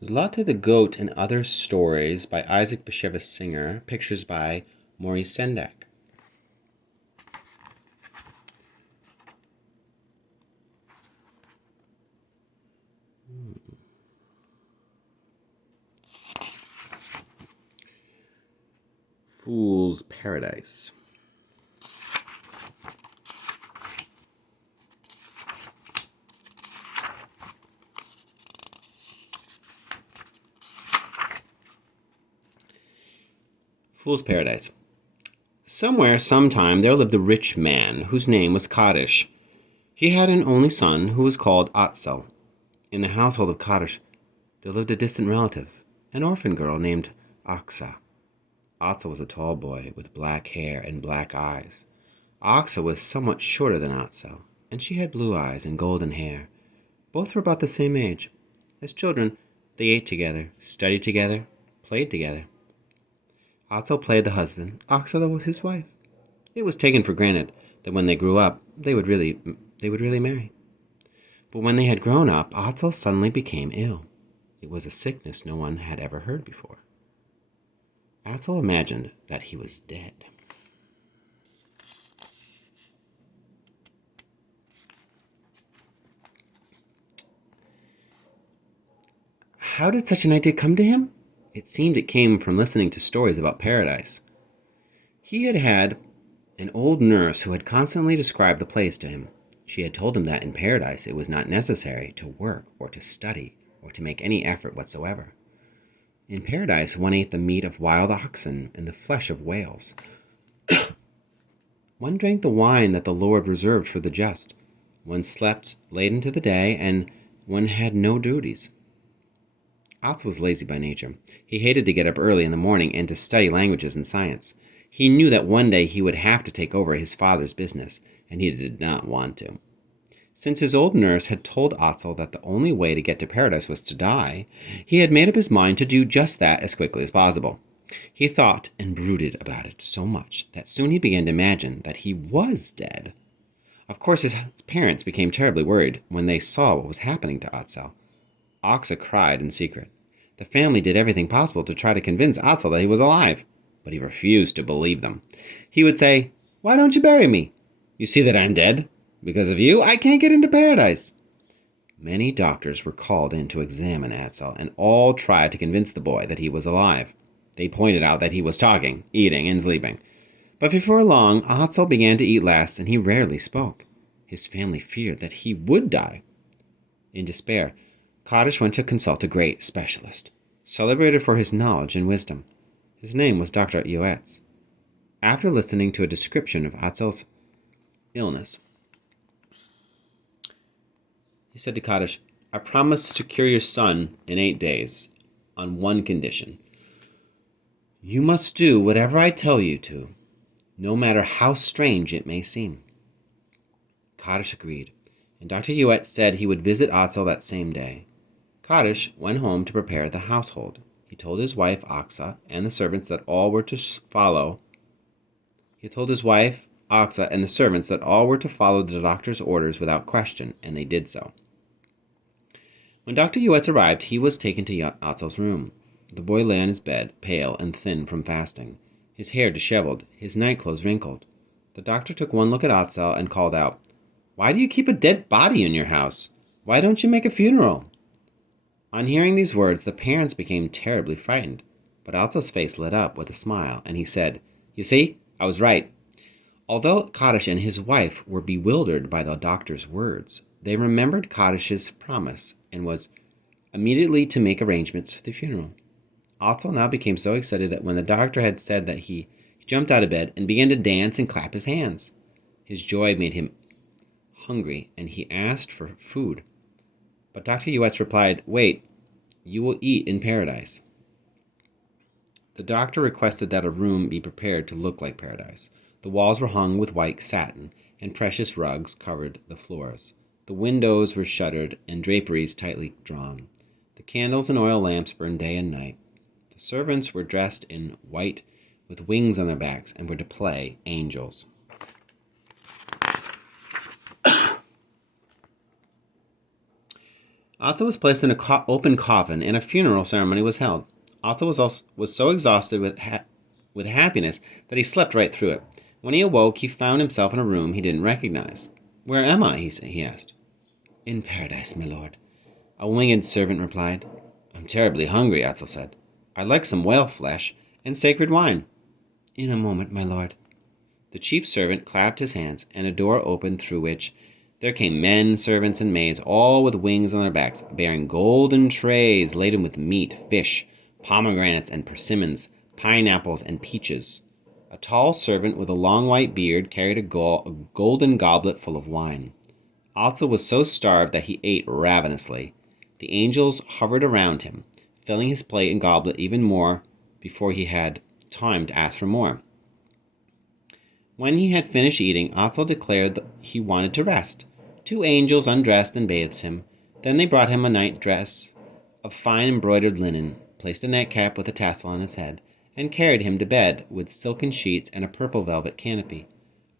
Lotte the Goat and Other Stories by Isaac Bashevis Singer. Pictures by Maurice Sendak. Fool's Paradise. Fool's Paradise. Somewhere, sometime, there lived a rich man whose name was Kaddish. He had an only son who was called Atel. In the household of Kaddish there lived a distant relative, an orphan girl named Aksa. Atel was a tall boy with black hair and black eyes. Aksa was somewhat shorter than Atel, and she had blue eyes and golden hair. Both were about the same age. As children, they ate together, studied together, played together. Atel played the husband, Aksa was his wife. It was taken for granted that when they grew up, they would really marry. But when they had grown up, Atel suddenly became ill. It was a sickness no one had ever heard before. Atel imagined that he was dead. How did such an idea come to him? It seemed it came from listening to stories about paradise. He had had an old nurse who had constantly described the place to him. She had told him that in paradise it was not necessary to work or to study or to make any effort whatsoever. In paradise one ate the meat of wild oxen and the flesh of whales. One drank the wine that the Lord reserved for the just. One slept late into the day, and one had no duties. Atel was lazy by nature. He hated to get up early in the morning and to study languages and science. He knew that one day he would have to take over his father's business, and he did not want to. Since his old nurse had told Atel that the only way to get to paradise was to die, he had made up his mind to do just that as quickly as possible. He thought and brooded about it so much that soon he began to imagine that he was dead. Of course, his parents became terribly worried when they saw what was happening to Atel. Aksa cried in secret. The family did everything possible to try to convince Atel that he was alive, but he refused to believe them. He would say, "Why don't you bury me? You see that I'm dead. Because of you, I can't get into paradise." Many doctors were called in to examine Atel, and all tried to convince the boy that he was alive. They pointed out that he was talking, eating, and sleeping. But before long, Atel began to eat less, and he rarely spoke. His family feared that he would die. In despair, Kaddish went to consult a great specialist, celebrated for his knowledge and wisdom. His name was Dr. Yoetz. After listening to a description of Atel's illness, he said to Kaddish, "I promise to cure your son in 8 days, on one condition. You must do whatever I tell you to, no matter how strange it may seem." Kaddish agreed, and Dr. Yoetz said he would visit Atel that same day. Kaddish went home to prepare the household. He told his wife Aksa and the servants that all were to follow. The doctor's orders without question, and they did so. When Dr. Yoetz arrived, he was taken to Atel's room. The boy lay on his bed, pale and thin from fasting, his hair disheveled, his nightclothes wrinkled. The doctor took one look at Atel and called out, "Why do you keep a dead body in your house? Why don't you make a funeral?" On hearing these words, the parents became terribly frightened, but Atel's face lit up with a smile, and he said, "You see, I was right." Although Kaddish and his wife were bewildered by the doctor's words, they remembered Kaddish's promise and was immediately to make arrangements for the funeral. Atel now became so excited that when the doctor had said that he jumped out of bed and began to dance and clap his hands. His joy made him hungry, and he asked for food. But Dr. Yoetz replied, "Wait, you will eat in paradise." The doctor requested that a room be prepared to look like paradise. The walls were hung with white satin, and precious rugs covered the floors. The windows were shuttered and draperies tightly drawn. The candles and oil lamps burned day and night. The servants were dressed in white with wings on their backs and were to play angels. Otto was placed in an open coffin, and a funeral ceremony was held. Otto was so exhausted with happiness that he slept right through it. When he awoke, he found himself in a room he didn't recognize. "Where am I?" he asked. "In paradise, my lord," a winged servant replied. "I'm terribly hungry," Atzel said. "I'd like some whale flesh and sacred wine." "In a moment, my lord." The chief servant clapped his hands, and a door opened through which there came men, servants, and maids, all with wings on their backs, bearing golden trays laden with meat, fish, pomegranates and persimmons, pineapples and peaches. A tall servant with a long white beard carried a golden goblet full of wine. Atzel was so starved that he ate ravenously. The angels hovered around him, filling his plate and goblet even more before he had time to ask for more. When he had finished eating, Atzel declared that he wanted to rest. 2 angels undressed and bathed him. Then they brought him a night dress of fine embroidered linen, placed a nightcap with a tassel on his head, and carried him to bed with silken sheets and a purple velvet canopy.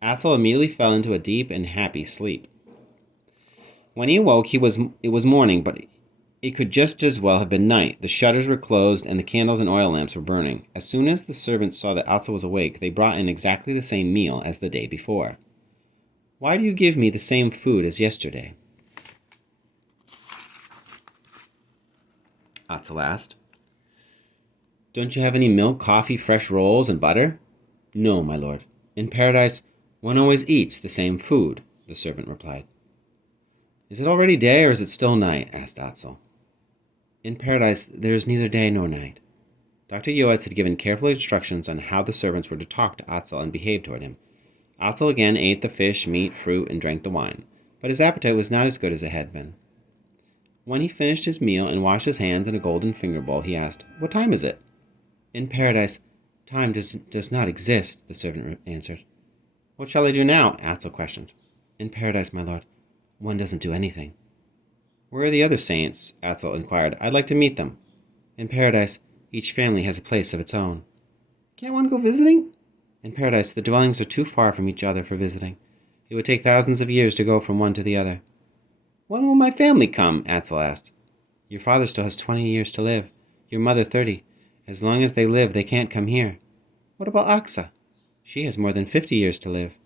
Atzel immediately fell into a deep and happy sleep. When he awoke, it was morning, but it could just as well have been night. The shutters were closed, and the candles and oil lamps were burning. As soon as the servants saw that Atzel was awake, they brought in exactly the same meal as the day before. "Why do you give me the same food as yesterday?" Atzel asked. "Don't you have any milk, coffee, fresh rolls, and butter?" "No, my lord. In paradise, one always eats the same food," the servant replied. "Is it already day, or is it still night?" asked Atzel. "In paradise, there is neither day nor night." Dr. Joas had given careful instructions on how the servants were to talk to Atzel and behave toward him. Atzel again ate the fish, meat, fruit, and drank the wine, but his appetite was not as good as it had been. When he finished his meal and washed his hands in a golden finger bowl, he asked, "What time is it?" "In paradise, time does not exist," the servant answered. "What shall I do now?" Atzel questioned. "In paradise, my lord, one doesn't do anything." "Where are the other saints?" Atzel inquired. "I'd like to meet them." "In paradise, each family has a place of its own." "Can't one go visiting?" "In paradise, the dwellings are too far from each other for visiting. It would take thousands of years to go from one to the other." "When will my family come?" Atzel asked. "Your father still has 20 years to live. Your mother 30. As long as they live, they can't come here." "What about Aksa?" "She has more than 50 years to live."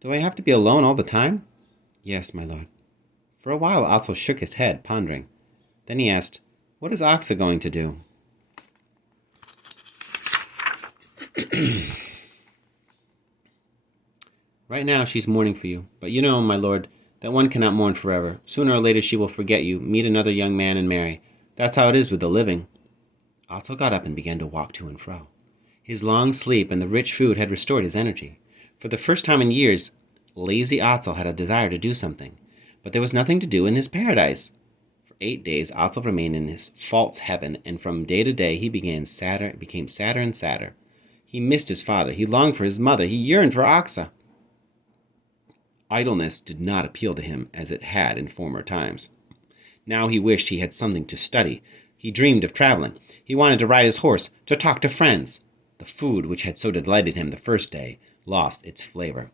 "Do I have to be alone all the time?" "Yes, my lord." For a while Atzel shook his head, pondering. Then he asked, "What is Aksa going to do?" "Right now she's mourning for you, but you know, my lord, that one cannot mourn forever. Sooner or later she will forget you, meet another young man, and marry. That's how it is with the living." Atzel got up and began to walk to and fro. His long sleep and the rich food had restored his energy. For the first time in years, lazy Atzel had a desire to do something. But there was nothing to do in his paradise. For 8 days Atzel remained in his false heaven, and from day to day he became sadder and sadder. He missed his father, he longed for his mother, he yearned for Aksa. Idleness did not appeal to him as it had in former times. Now he wished he had something to study. He dreamed of traveling. He wanted to ride his horse, to talk to friends. The food which had so delighted him the first day lost its flavor.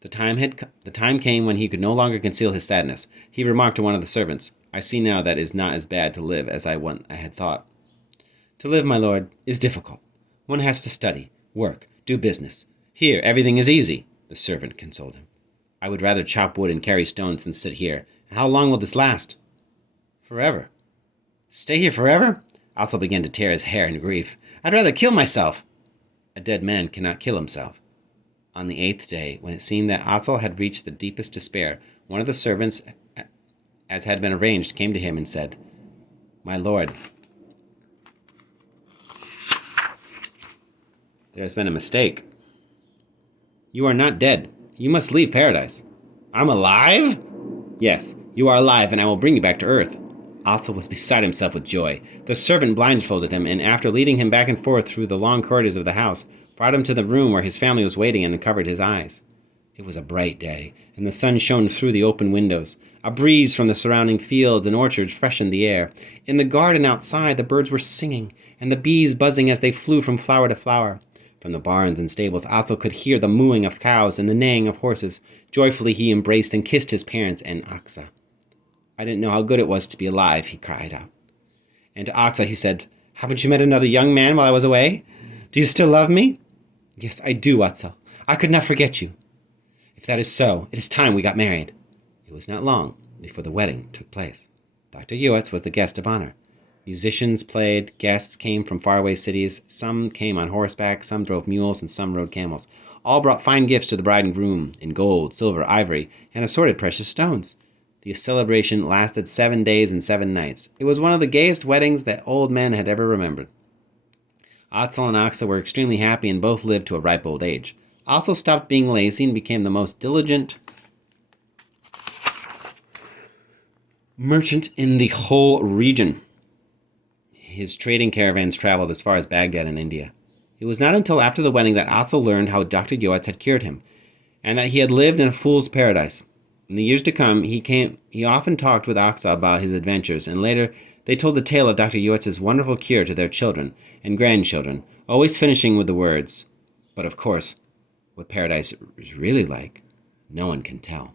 The time came when he could no longer conceal his sadness. He remarked to one of the servants, "I see now that it is not as bad to live as I had thought." "To live, my lord, is difficult. One has to study, work, do business. Here, everything is easy," the servant consoled him. "I would rather chop wood and carry stones than sit here. How long will this last?" "Forever." "Stay here forever?" Atzel began to tear his hair in grief. "I'd rather kill myself." "A dead man cannot kill himself." On the 8th day, when it seemed that Atzel had reached the deepest despair, one of the servants, as had been arranged, came to him and said, "My lord, there has been a mistake. You are not dead. You must leave paradise." "I'm alive?" "Yes, you are alive, and I will bring you back to earth." Atzel was beside himself with joy. The servant blindfolded him, and after leading him back and forth through the long corridors of the house, brought him to the room where his family was waiting and uncovered his eyes. It was a bright day, and the sun shone through the open windows. A breeze from the surrounding fields and orchards freshened the air. In the garden outside, the birds were singing, and the bees buzzing as they flew from flower to flower. From the barns and stables, Atzel could hear the mooing of cows and the neighing of horses. Joyfully he embraced and kissed his parents and Aksa. I didn't know how good it was to be alive, he cried out. And to Aksa he said, Haven't you met another young man while I was away? Do you still love me? Yes, I do, Atel. I could not forget you. If that is so, it is time we got married. It was not long before the wedding took place. Dr. Ewitz was the guest of honor. Musicians played, guests came from faraway cities. Some came on horseback, some drove mules, and some rode camels. All brought fine gifts to the bride and groom in gold, silver, ivory, and assorted precious stones. The celebration lasted 7 days and 7 nights. It was one of the gayest weddings that old men had ever remembered. Atel and Aksa were extremely happy and both lived to a ripe old age. Atel stopped being lazy and became the most diligent merchant in the whole region. His trading caravans traveled as far as Baghdad in India. It was not until after the wedding that Atel learned how Dr. Ewitz had cured him, and that he had lived in a fool's paradise. In the years to come, he often talked with Aksa about his adventures, and later they told the tale of Dr. Ewitz's wonderful cure to their children and grandchildren, always finishing with the words, "But of course, what paradise is really like, no one can tell."